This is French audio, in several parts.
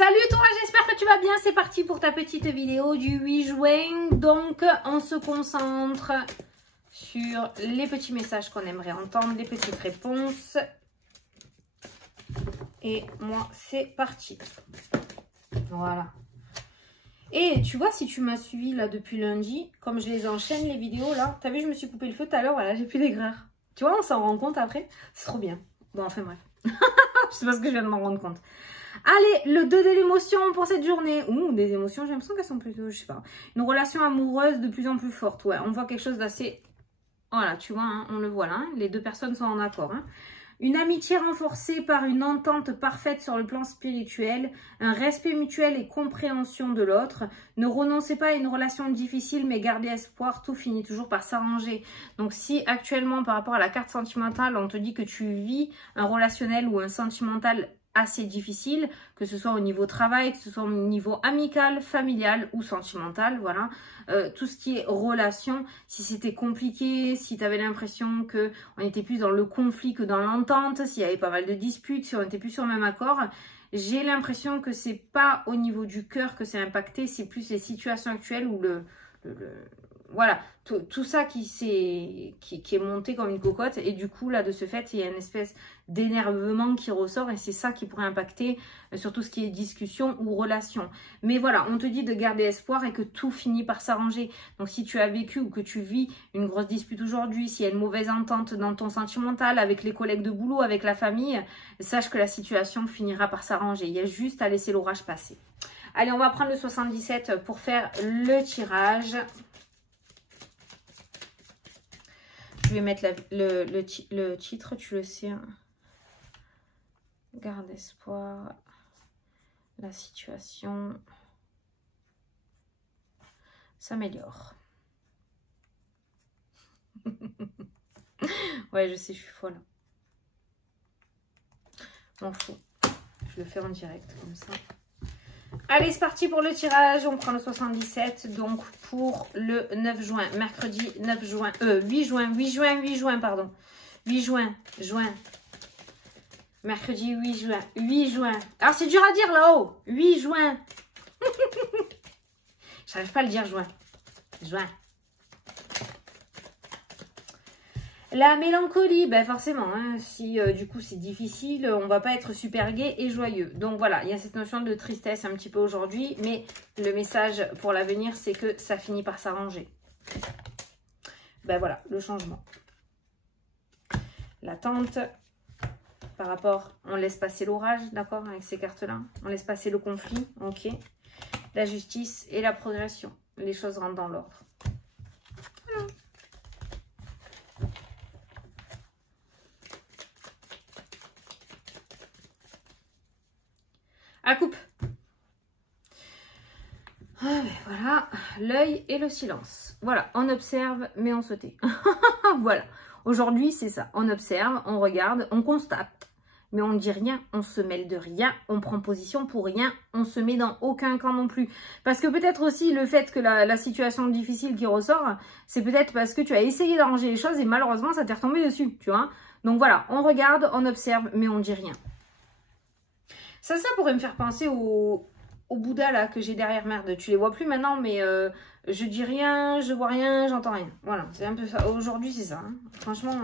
Salut toi, j'espère que tu vas bien. C'est parti pour ta petite vidéo du 8 juin. Donc, on se concentre sur les petits messages qu'on aimerait entendre, les petites réponses. Et moi, c'est parti. Voilà. Et tu vois, si tu m'as suivi là depuis lundi, comme je les enchaîne les vidéos là, t'as vu, je me suis coupé le feu tout à l'heure, voilà, j'ai plus d'aigreur. Tu vois, on s'en rend compte après. C'est trop bien. Bon, enfin bref. Je sais pas ce que je viens de m'en rendre compte. Allez, le 2 de l'émotion pour cette journée. Ouh, des émotions, j'ai l'impression qu'elles sont plutôt, je sais pas. Une relation amoureuse de plus en plus forte. Ouais, on voit quelque chose d'assez... Voilà, tu vois, hein, on le voit là. Hein, les deux personnes sont en accord. Hein. Une amitié renforcée par une entente parfaite sur le plan spirituel, un respect mutuel et compréhension de l'autre. Ne renoncez pas à une relation difficile, mais gardez espoir, tout finit toujours par s'arranger. Donc si actuellement, par rapport à la carte sentimentale, on te dit que tu vis un relationnel ou un sentimental assez difficile, que ce soit au niveau travail, que ce soit au niveau amical, familial ou sentimental, voilà. Tout ce qui est relation, si c'était compliqué, si tu avais l'impression que on était plus dans le conflit que dans l'entente, s'il y avait pas mal de disputes, si on était plus sur le même accord, j'ai l'impression que c'est pas au niveau du cœur que c'est impacté, c'est plus les situations actuelles où voilà, tout ça qui est monté comme une cocotte. Et du coup, là, de ce fait, il y a une espèce d'énervement qui ressort. Et c'est ça qui pourrait impacter sur tout ce qui est discussion ou relation. Mais voilà, on te dit de garder espoir et que tout finit par s'arranger. Donc, si tu as vécu ou que tu vis une grosse dispute aujourd'hui, s'il y a une mauvaise entente dans ton sentimental, avec les collègues de boulot, avec la famille, sache que la situation finira par s'arranger. Il y a juste à laisser l'orage passer. Allez, on va prendre le 77 pour faire le tirage. Je vais mettre le titre, tu le sais. Hein. Garde espoir. La situation s'améliore. Ouais, je sais, je suis folle. M'en fous. Je le fais en direct comme ça. Allez, c'est parti pour le tirage. On prend le 77, donc pour le 9 juin. Mercredi 9 juin. 8 juin, pardon. 8 juin. Mercredi 8 juin. 8 juin. Alors, c'est dur à dire là-haut. 8 juin. J'arrive pas à le dire juin. Juin. La mélancolie, ben forcément, hein, si du coup c'est difficile, on va pas être super gai et joyeux. Donc voilà, il y a cette notion de tristesse un petit peu aujourd'hui, mais le message pour l'avenir, c'est que ça finit par s'arranger. Ben voilà, le changement. L'attente, par rapport, on laisse passer l'orage, d'accord, avec ces cartes-là. On laisse passer le conflit, ok. La justice et la progression, les choses rentrent dans l'ordre. Voilà. À coupe. Ah ben voilà, l'œil et le silence. Voilà, on observe, mais on se tait. Voilà, aujourd'hui c'est ça. On observe, on regarde, on constate, mais on ne dit rien, on se mêle de rien, on prend position pour rien, on se met dans aucun camp non plus. Parce que peut-être aussi le fait que la situation difficile qui ressort, c'est peut-être parce que tu as essayé d'arranger les choses et malheureusement ça t'est retombé dessus, tu vois. Donc voilà, on regarde, on observe, mais on ne dit rien. Ça pourrait me faire penser au Bouddha là que j'ai derrière. Merde, tu les vois plus maintenant, mais je dis rien, je vois rien, j'entends rien. Voilà, c'est un peu ça. Aujourd'hui, c'est ça. Hein. Franchement,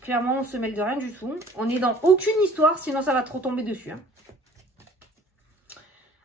clairement, on se mêle de rien du tout. On n'est dans aucune histoire, sinon ça va trop tomber dessus. Hein.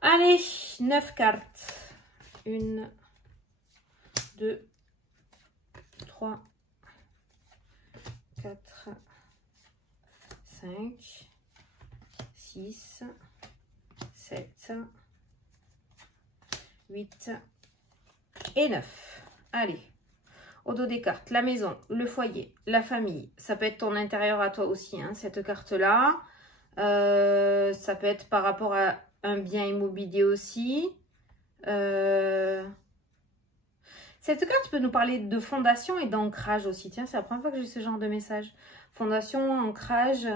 Allez, 9 cartes. 1, 2, 3, 4, 5... 6, 7, 8 et 9. Allez, au dos des cartes, la maison, le foyer, la famille. Ça peut être ton intérieur à toi aussi, hein, cette carte-là. Ça peut être par rapport à un bien immobilier aussi. Cette carte peut nous parler de fondation et d'ancrage aussi. Tiens, c'est la première fois que j'ai ce genre de message. Fondation, ancrage...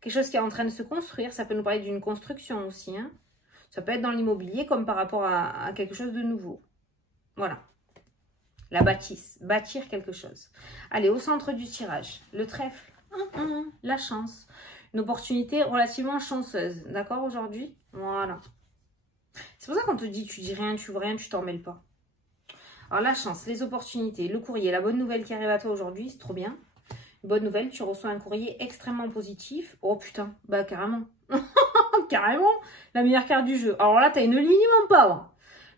Quelque chose qui est en train de se construire, ça peut nous parler d'une construction aussi. Hein. Ça peut être dans l'immobilier comme par rapport à quelque chose de nouveau. Voilà. La bâtisse, bâtir quelque chose. Allez, au centre du tirage, le trèfle, la chance. Une opportunité relativement chanceuse. D'accord, aujourd'hui? Voilà. C'est pour ça qu'on te dit, tu dis rien, tu vois rien, tu t'en mêles pas. Alors, la chance, les opportunités, le courrier, la bonne nouvelle qui arrive à toi aujourd'hui, c'est trop bien. Bonne nouvelle, tu reçois un courrier extrêmement positif. Oh putain, bah carrément. Carrément, la meilleure carte du jeu. Alors là, tu as une ligne en power.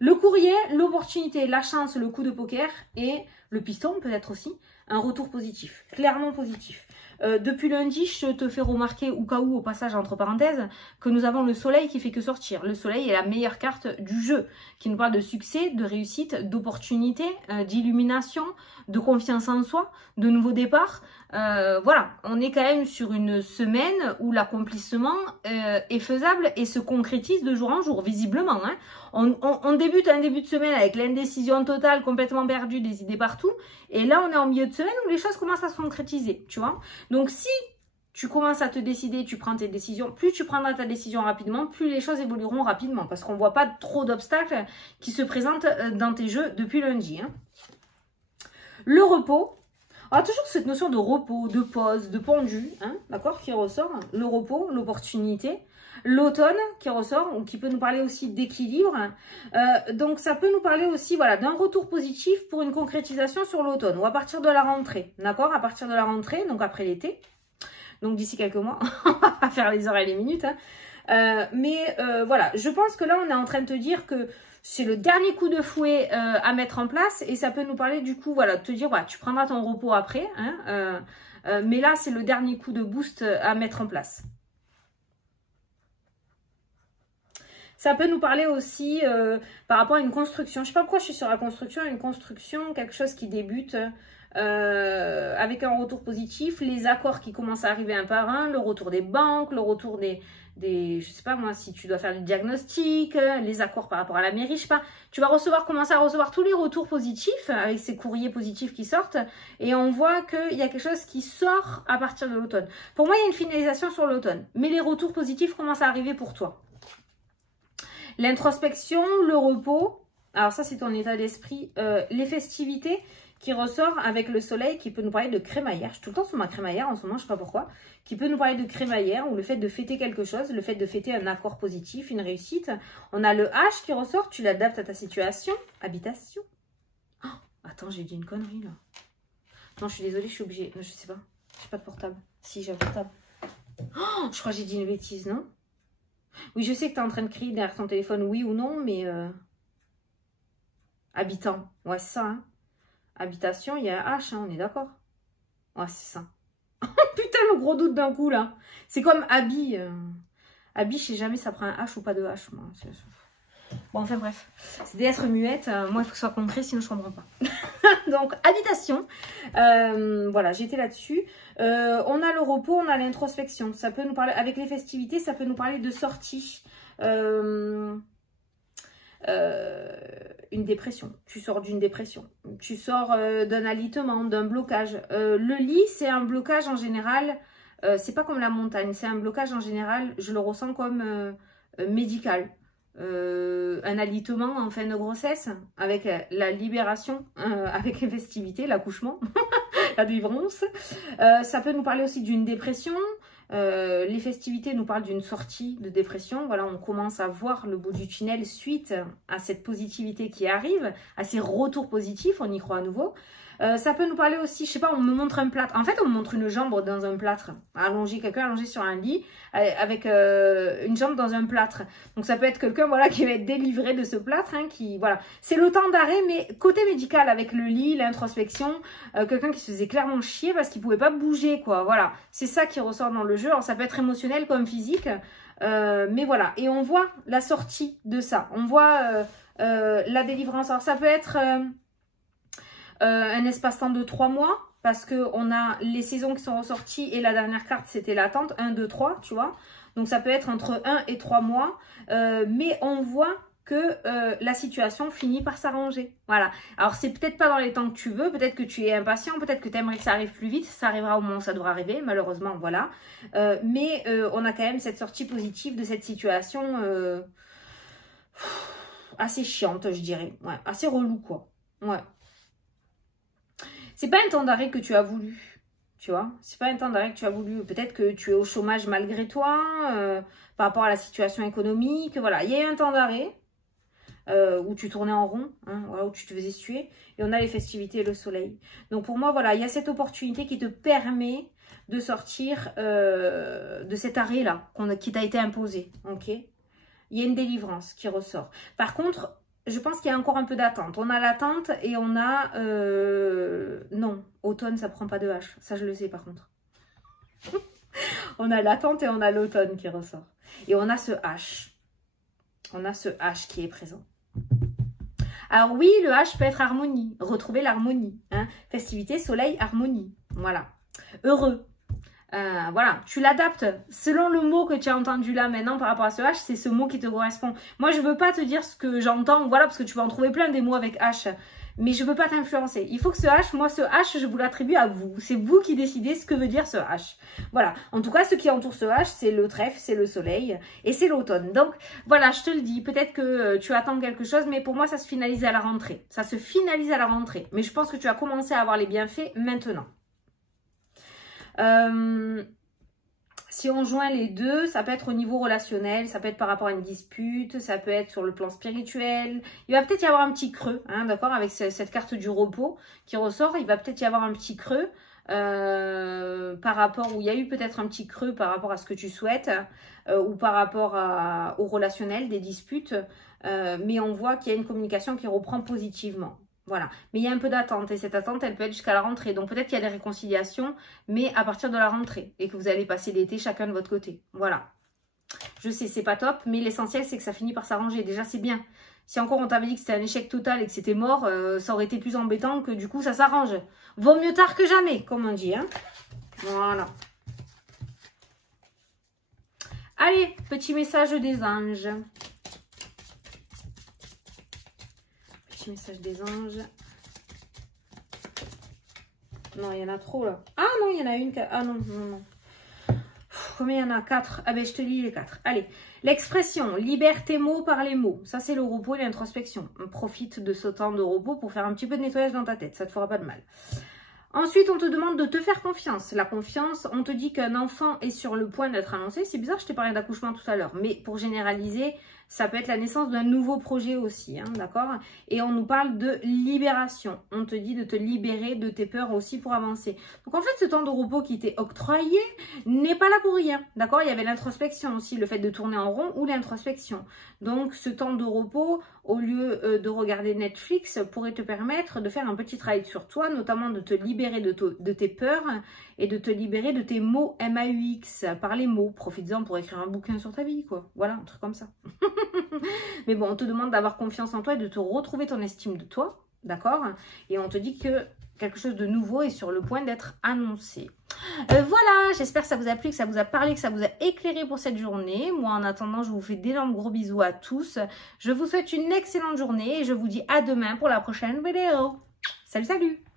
Le courrier, l'opportunité, la chance, le coup de poker et le piston peut-être aussi. Un retour positif, clairement positif. Depuis lundi, je te fais remarquer au cas où, au passage entre parenthèses, que nous avons le soleil qui fait que sortir. Le soleil est la meilleure carte du jeu, qui nous parle de succès, de réussite, d'opportunité, d'illumination, de confiance en soi, de nouveaux départs. Voilà, on est quand même sur une semaine où l'accomplissement est faisable et se concrétise de jour en jour, visiblement. Hein. On débute un début de semaine avec l'indécision totale, complètement perdue, des idées partout. Et là, on est en milieu de semaine où les choses commencent à se concrétiser, tu vois. Donc, si tu commences à te décider, tu prends tes décisions, plus tu prendras ta décision rapidement, plus les choses évolueront rapidement. Parce qu'on ne voit pas trop d'obstacles qui se présentent dans tes jeux depuis lundi. Hein. Le repos. On a toujours cette notion de repos, de pause, de pendu, hein, d'accord, qui ressort. Le repos, l'opportunité. L'automne qui ressort, ou qui peut nous parler aussi d'équilibre. Donc, ça peut nous parler aussi voilà, d'un retour positif pour une concrétisation sur l'automne, ou à partir de la rentrée, d'accord? À partir de la rentrée, donc après l'été. Donc, d'ici quelques mois, on va pas faire les heures et les minutes. Hein. Voilà, je pense que là, on est en train de te dire que c'est le dernier coup de fouet à mettre en place. Et ça peut nous parler du coup, voilà, de te dire, voilà, tu prendras ton repos après. Hein, mais là, c'est le dernier coup de boost à mettre en place. Ça peut nous parler aussi par rapport à une construction. Je ne sais pas pourquoi je suis sur la construction. Une construction, quelque chose qui débute avec un retour positif. Les accords qui commencent à arriver un par un. Le retour des banques, le retour des je sais pas moi, si tu dois faire du diagnostic, les accords par rapport à la mairie, je sais pas. Tu vas commencer à recevoir tous les retours positifs avec ces courriers positifs qui sortent. Et on voit qu'il y a quelque chose qui sort à partir de l'automne. Pour moi, il y a une finalisation sur l'automne. Mais les retours positifs commencent à arriver pour toi. L'introspection, le repos, alors ça c'est ton état d'esprit, les festivités qui ressort avec le soleil qui peut nous parler de crémaillère. Je suis tout le temps sur ma crémaillère en ce moment, je ne sais pas pourquoi. Qui peut nous parler de crémaillère ou le fait de fêter quelque chose, le fait de fêter un accord positif, une réussite. On a le H qui ressort, tu l'adaptes à ta situation. Habitation. Oh, attends, j'ai dit une connerie là. Non, je suis désolée, je suis obligée. Je sais pas, j'ai pas de portable. Si, j'ai un portable. Oh, je crois que j'ai dit une bêtise, non? Oui, je sais que tu es en train de crier derrière ton téléphone, oui ou non, mais... Habitant, ouais, c'est ça, hein. Habitation, il y a un H, hein, on est d'accord? Ouais, c'est ça. Putain, le gros doute d'un coup, là. C'est comme habit. Habit, je sais jamais ça prend un H ou pas de H, moi. Bon, enfin, bref. C'est des lettres muettes. Moi, il faut que ce soit concret, sinon je comprends pas. Donc, habitation. Voilà, j'étais là-dessus. On a le repos, on a l'introspection. Ça peut nous parler, avec les festivités, ça peut nous parler de sortie. Une dépression. Tu sors d'une dépression. Tu sors d'un alitement, d'un blocage. Le lit, c'est un blocage en général. C'est pas comme la montagne. C'est un blocage en général, je le ressens comme médical. Un alitement en fin de grossesse, avec la libération, avec les festivités, l'accouchement, la délivrance. Ça peut nous parler aussi d'une dépression. Les festivités nous parlent d'une sortie de dépression. Voilà, on commence à voir le bout du tunnel suite à cette positivité qui arrive, à ces retours positifs, on y croit à nouveau. Ça peut nous parler aussi, je sais pas, on me montre un plâtre. En fait, on me montre une jambe dans un plâtre. Allongé, quelqu'un allongé sur un lit avec une jambe dans un plâtre. Donc, ça peut être quelqu'un voilà, qui va être délivré de ce plâtre. Hein, qui voilà, c'est le temps d'arrêt, mais côté médical avec le lit, l'introspection. Quelqu'un qui se faisait clairement chier parce qu'il pouvait pas bouger, quoi. Voilà, c'est ça qui ressort dans le jeu. Alors, ça peut être émotionnel comme physique. Mais voilà, et on voit la sortie de ça. On voit la délivrance. Alors, ça peut être... un espace-temps de 3 mois parce qu'on a les saisons qui sont ressorties et la dernière carte c'était l'attente 1, 2, 3 tu vois, donc ça peut être entre 1 et 3 mois mais on voit que la situation finit par s'arranger, voilà. Alors c'est peut-être pas dans les temps que tu veux, peut-être que tu es impatient, peut-être que tu aimerais que ça arrive plus vite, ça arrivera au moment où ça devra arriver malheureusement, voilà. Mais on a quand même cette sortie positive de cette situation assez chiante je dirais, ouais, assez relou quoi, ouais. C'est pas un temps d'arrêt que tu as voulu. Tu vois, c'est pas un temps d'arrêt que tu as voulu. Peut-être que tu es au chômage malgré toi, par rapport à la situation économique. Voilà, il y a eu un temps d'arrêt où tu tournais en rond, hein, voilà, où tu te faisais suer. Et on a les festivités et le soleil. Donc pour moi, voilà, il y a cette opportunité qui te permet de sortir de cet arrêt-là qui t'a été imposé. Ok, il y a une délivrance qui ressort. Par contre, je pense qu'il y a encore un peu d'attente. On a l'attente et on a... non, automne, ça prend pas de H. Ça, je le sais par contre. On a l'attente et on a l'automne qui ressort. Et on a ce H. On a ce H qui est présent. Alors oui, le H peut être harmonie. Retrouver l'harmonie. Hein. Festivité, soleil, harmonie. Voilà. Heureux. Voilà, tu l'adaptes selon le mot que tu as entendu là maintenant par rapport à ce H, c'est ce mot qui te correspond. Moi, je veux pas te dire ce que j'entends, voilà, parce que tu vas en trouver plein des mots avec H, mais je veux pas t'influencer. Il faut que ce H, moi, ce H, je vous l'attribue à vous. C'est vous qui décidez ce que veut dire ce H. Voilà, en tout cas, ce qui entoure ce H, c'est le trèfle, c'est le soleil et c'est l'automne. Donc, voilà, je te le dis, peut-être que tu attends quelque chose, mais pour moi, ça se finalise à la rentrée. Ça se finalise à la rentrée, mais je pense que tu vas commencer à avoir les bienfaits maintenant. Si on joint les deux, ça peut être au niveau relationnel, ça peut être par rapport à une dispute, ça peut être sur le plan spirituel. Il va peut-être y avoir un petit creux, hein, d'accord, avec cette carte du repos qui ressort. Il va peut-être y avoir un petit creux par rapport, où il y a eu peut-être un petit creux par rapport à ce que tu souhaites ou par rapport au relationnel, des disputes. Mais on voit qu'il y a une communication qui reprend positivement. Voilà, mais il y a un peu d'attente et cette attente, elle peut être jusqu'à la rentrée. Donc peut-être qu'il y a des réconciliations, mais à partir de la rentrée et que vous allez passer l'été chacun de votre côté. Voilà. Je sais, c'est pas top, mais l'essentiel, c'est que ça finit par s'arranger. Déjà, c'est bien. Si encore on t'avait dit que c'était un échec total et que c'était mort, ça aurait été plus embêtant que du coup, ça s'arrange. Vaut mieux tard que jamais, comme on dit. Hein. Voilà. Allez, petit message des anges. Message des anges. Non, il y en a trop là. Ah non, il y en a une. Ah non, non, non. Combien il y en a? 4. Ah ben, je te lis les 4. Allez. L'expression, libère tes mots par les mots. Ça, c'est le repos et l'introspection. On profite de ce temps de repos pour faire un petit peu de nettoyage dans ta tête. Ça te fera pas de mal. Ensuite, on te demande de te faire confiance. La confiance, on te dit qu'un enfant est sur le point d'être annoncé. C'est bizarre, je t'ai parlé d'accouchement tout à l'heure. Mais pour généraliser, ça peut être la naissance d'un nouveau projet aussi, hein, d'accord? Et on nous parle de libération. On te dit de te libérer de tes peurs aussi pour avancer. Donc en fait, ce temps de repos qui t'est octroyé n'est pas là pour rien, d'accord? Il y avait l'introspection aussi, le fait de tourner en rond ou l'introspection. Donc ce temps de repos, au lieu de regarder Netflix, pourrait te permettre de faire un petit travail sur toi, notamment de te libérer de tes peurs et de te libérer de tes mots MAUX, par les mots. Profites-en pour écrire un bouquin sur ta vie, quoi. Voilà, un truc comme ça. Mais bon, on te demande d'avoir confiance en toi et de te retrouver ton estime de toi, d'accord? Et on te dit que quelque chose de nouveau est sur le point d'être annoncé. Voilà, j'espère que ça vous a plu, que ça vous a parlé, que ça vous a éclairé pour cette journée. Moi, en attendant, je vous fais d'énormes gros bisous à tous. Je vous souhaite une excellente journée et je vous dis à demain pour la prochaine vidéo. Salut, salut!